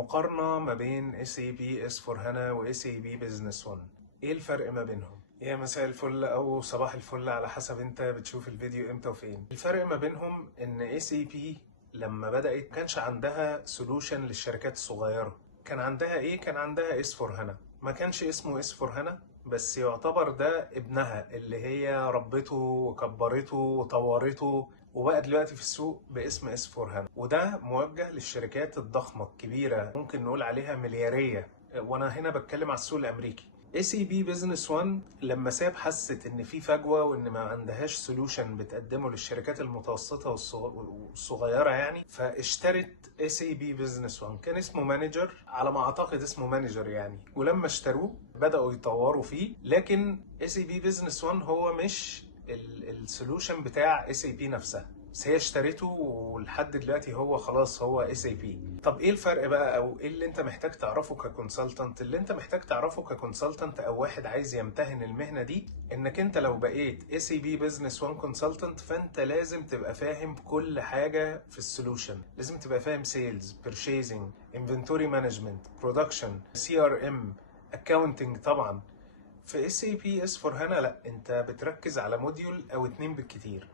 مقارنة ما بين SAP S/4HANA و SAP Business One. ايه الفرق ما بينهم؟ يا مساء الفل او صباح الفل على حسب انت بتشوف الفيديو امتى وفين. الفرق ما بينهم ان SAP لما بدأت كانش عندها سولوشن للشركات الصغيرة. كان عندها ايه؟ كان عندها S/4HANA. ما كانش اسمه S/4HANA، بس يعتبر ده ابنها اللي هي ربته وكبرته وطورته، وبقى دلوقتي في السوق باسم S/4HANA. وده موجه للشركات الضخمة الكبيرة، ممكن نقول عليها مليارية، وانا هنا بتكلم على السوق الامريكي. SAP Business One لما حست ان في فجوه وان ما عندهاش سولوشن بتقدمه للشركات المتوسطه والصغيره يعني، فاشترت SAP Business One. كان اسمه مانجر على ما اعتقد، اسمه مانجر يعني. ولما اشتروه بداوا يطوروا فيه، لكن SAP Business One هو مش السولوشن بتاع SAP نفسها، بس هي اشتريته ولحد دلوقتي هو خلاص هو SAP. طب ايه الفرق بقى، او ايه اللي انت محتاج تعرفه ككونسلتنت؟ اللي انت محتاج تعرفه ككونسلتنت او واحد عايز يمتهن المهنة دي، انك انت لو بقيت SAP Business One Consultant فانت لازم تبقى فاهم كل حاجة في السولوشن. لازم تبقى فاهم سيلز، بيرشيزنج، انفنتوري مانجمنت، برودكشن، CRM، اكاونتنج طبعا. في SAP S/4HANA لا، انت بتركز على موديول او اتنين بالكتير.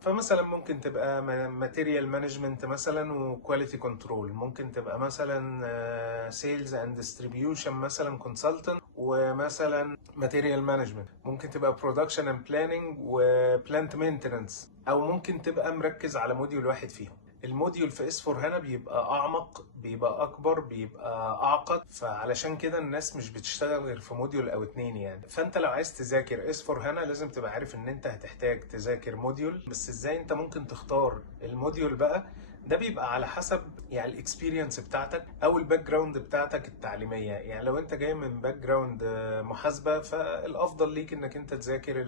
فمثلا ممكن تبقى ماتيريال مانجمنت مثلا وكواليتي كنترول، ممكن تبقى مثلا سيلز اند ديستريبيوشن مثلا كونسلتنت ومثلا ماتيريال مانجمنت، ممكن تبقى برودكشن اند بلاننج وبلانت مينتننس، او ممكن تبقى مركز على موديول واحد فيهم. الموديول في S/4HANA بيبقى اعمق، بيبقى اكبر، بيبقى اعقد، فعلشان كده الناس مش بتشتغل غير في موديول او اتنين يعني. فانت لو عايز تذاكر S/4HANA لازم تبقى عارف ان انت هتحتاج تذاكر موديول. بس ازاي انت ممكن تختار الموديول بقى؟ ده بيبقى على حسب يعني الاكسبيرينس بتاعتك او الباك جراوند بتاعتك التعليميه. يعني لو انت جاي من باك جراوند محاسبه، فالافضل ليك انك انت تذاكر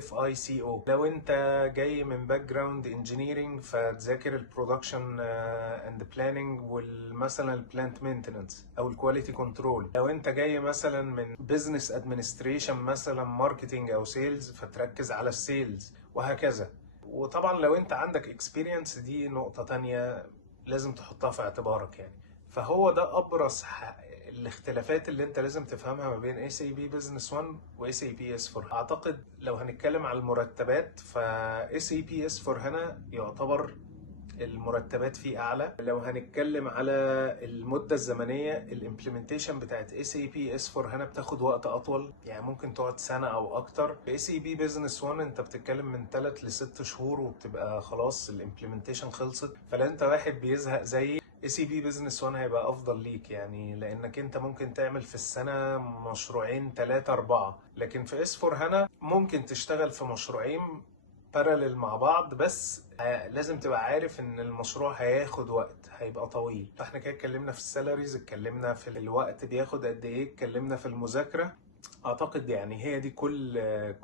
FICO. لو انت جاي من باك جراوند انجينيرنج فتذاكر البرودكشن اند بلاننج ومثلا البلانت مينتننس او الكواليتي كنترول. لو انت جاي مثلا من بزنس ادمنستريشن مثلا ماركتنج او سيلز فتركز على السيلز، وهكذا. وطبعا لو انت عندك اكسبيرينس دي نقطة تانية لازم تحطها في اعتبارك يعني. فهو ده ابرز الاختلافات اللي انت لازم تفهمها ما بين SAP Business One و SAP S/4HANA. اعتقد لو هنتكلم على المرتبات ف SAP S/4HANA يعتبر المرتبات فيه اعلى. لو هنتكلم على المده الزمنيه، الامبلمنتيشن بتاعت SAP S/4HANA بتاخد وقت اطول، يعني ممكن تقعد سنه او اكتر. في SAP Business One انت بتتكلم من 3 ل 6 شهور وبتبقى خلاص الامبلمنتيشن خلصت. فلو انت واحد بيزهق زي SAP Business One هيبقى افضل ليك يعني، لانك انت ممكن تعمل في السنه مشروعين 3 4. لكن في S/4HANA ممكن تشتغل في مشروعين باراليل مع بعض، بس لازم تبقى عارف ان المشروع هياخد وقت، هيبقى طويل. فاحنا كده اتكلمنا في السالاريز، اتكلمنا في الوقت بياخد قد ايه، اتكلمنا في المذاكرة. اعتقد يعني هي دي كل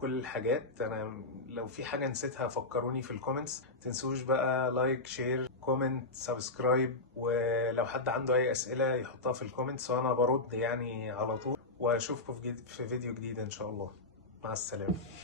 الحاجات. انا لو في حاجة نسيتها فكروني في الكومنتس. متنسوش بقى لايك، شير، كومنت، سبسكرايب، ولو حد عنده اي اسئلة يحطها في الكومنتس وانا برد يعني على طول. واشوفكم في فيديو جديد ان شاء الله. مع السلامة.